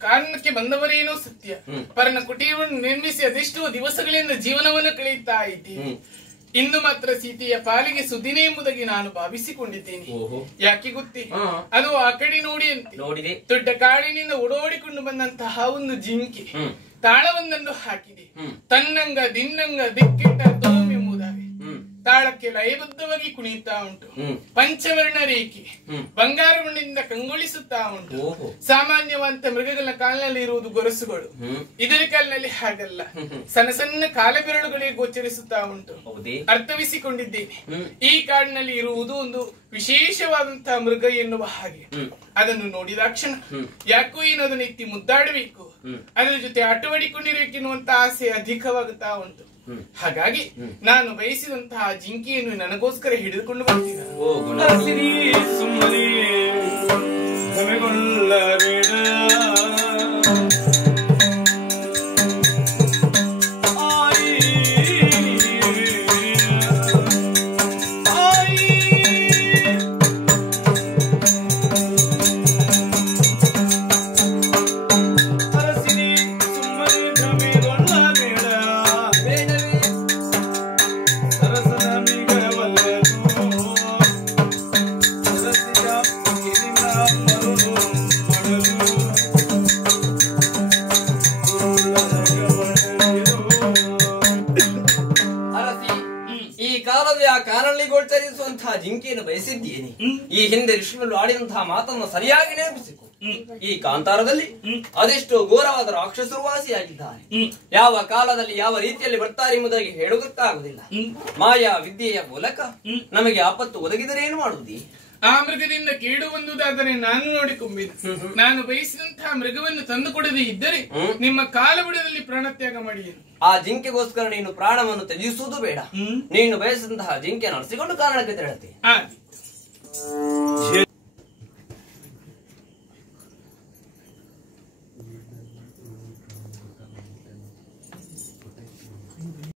ಕಾರಣಕ್ಕೆ ಬಂದವರೇನೋ ಸತ್ಯ. ಪರನ ಕುಟೀರವನ್ನು ನಿರ್ಮಿಸಿ ಅದೆಷ್ಟೋ ದಿವಸಗಳಿಂದ ಜೀವನವನ್ನು ಕಳೆಯುತ್ತಾ ಇದ್ದೀನಿ. ಇಂದು ಮಾತ್ರ ಸೀತೆಯ ಪಾಲಿಗೆ ಸುದಿನ ಎಂಬುದಾಗಿ ನಾನು ಭಾವಿಸಿಕೊಂಡಿದ್ದೇನೆ. ಯಾಕೆ ಗೊತ್ತೇ? ಅದು ಆ ಕಡೆ ನೋಡಿ ಅಂತೆ ದೊಡ್ಡ ಕಾಡಿನಿಂದ ಓಡೋಡಿಕೊಂಡು ಬಂದಂತಹ ಒಂದು ಜಿಂಕೆ ತಾಳವೊಂದನ್ನು ಹಾಕಿದೆ. ತನ್ನಂಗ ದಿನ್ನಂಗ ದಿಕ್ಕಿಟ್ಟ ತೋಮ್ ಎಂಬುದಾಗಿ ತಾಳಕ್ಕೆ ಲಯಬದ್ಧವಾಗಿ ಕುಣಿಯುತ್ತಾ ಉಂಟು. ಪಂಚವರ್ಣ ರೇಖೆ ಬಂಗಾರಗಳಿಂದ ಕಂಗೊಳಿಸುತ್ತಾ ಉಂಟು. ಸಾಮಾನ್ಯವಂತ ಮೃಗಗಳ ಕಾಲಿನಲ್ಲಿ ಇರುವುದು ಗೊರಸುಗಳು, ಇದರ ಕಾಲಿನಲ್ಲಿ ಹಾಗಲ್ಲ, ಸಣ್ಣ ಸಣ್ಣ ಕಾಲಬೆರಳುಗಳಿಗೆ ಗೋಚರಿಸುತ್ತಾ ಉಂಟು. ಅರ್ಥವಿಸಿಕೊಂಡಿದ್ದೇನೆ, ಈ ಕಾಡಿನಲ್ಲಿ ಇರುವುದು ಒಂದು ವಿಶೇಷವಾದಂತಹ ಮೃಗ ಎನ್ನುವ ಹಾಗೆ. ಅದನ್ನು ನೋಡಿದಾಕ್ಷಣ ಯಾಕೋ ಏನದನ್ನು ಎತ್ತಿ ಮುದ್ದಾಡಬೇಕು, ಅದರ ಜೊತೆ ಆಟವಾಡಿಕೊಂಡಿರಬೇಕೆನ್ನುವಂತ ಆಸೆ ಅಧಿಕವಾಗುತ್ತಾ ಉಂಟು. ಹಾಗಾಗಿ ನಾನು ಬಯಸಿದಂತಹ ಜಿಂಕೆಯನ್ನು ನನಗೋಸ್ಕರ ಹಿಡಿದುಕೊಂಡು ಬರ್ತೀನಿ. ಗೋಚರಿಸುವಂತಹ ಜಿಂಕೆಯನ್ನು ಬಯಸಿದ್ದೇನೆ. ಈ ಹಿಂದೆ ಋಷಿಗಳು ಆಡಿದಂತಹ ಮಾತನ್ನು ಸರಿಯಾಗಿ ನೆನಪಿಸಿಕೊ. ಈ ಕಾಂತಾರದಲ್ಲಿ ಅದೆಷ್ಟೋ ಘೋರವಾದ ರಾಕ್ಷಸರು ವಾಸಿಯಾಗಿದ್ದಾರೆ. ಯಾವ ಕಾಲದಲ್ಲಿ ಯಾವ ರೀತಿಯಲ್ಲಿ ಬರ್ತಾರೆ ಎಂಬುದಾಗಿ ಹೇಳುವುದಕ್ಕಾಗುವುದಿಲ್ಲ. ಮಾಯಾ ವಿದ್ಯೆಯ ಮೂಲಕ ನಮಗೆ ಆಪತ್ತು ಒದಗಿದರೆ ಏನು ಮಾಡುವುದೇ? ಆ ಮೃಗದಿಂದ ಕೇಡು ಬಂದುದಾದರೆ ನಾನು ನೋಡಿಕೊಂಬಿದೆ. ನಾನು ಬಯಸಿದಂತಹ ಮೃಗವನ್ನು ತಂದು ಕೊಡದೇ ಇದ್ದರೆ ನಿಮ್ಮ ಕಾಲಬುಡದಲ್ಲಿ ಪ್ರಾಣತ್ಯಾಗ ಮಾಡಿ. ಆ ಜಿಂಕೆಗೋಸ್ಕರ ನೀನು ಪ್ರಾಣವನ್ನು ತ್ಯಜಿಸುವುದು ಬೇಡ. ನೀನು ಬಯಸಿದಂತಹ ಜಿಂಕೆ ನಡೆಸಿಕೊಂಡು ಕಾರಣಕ್ಕೆ ತೆರಳುತ್ತೆ.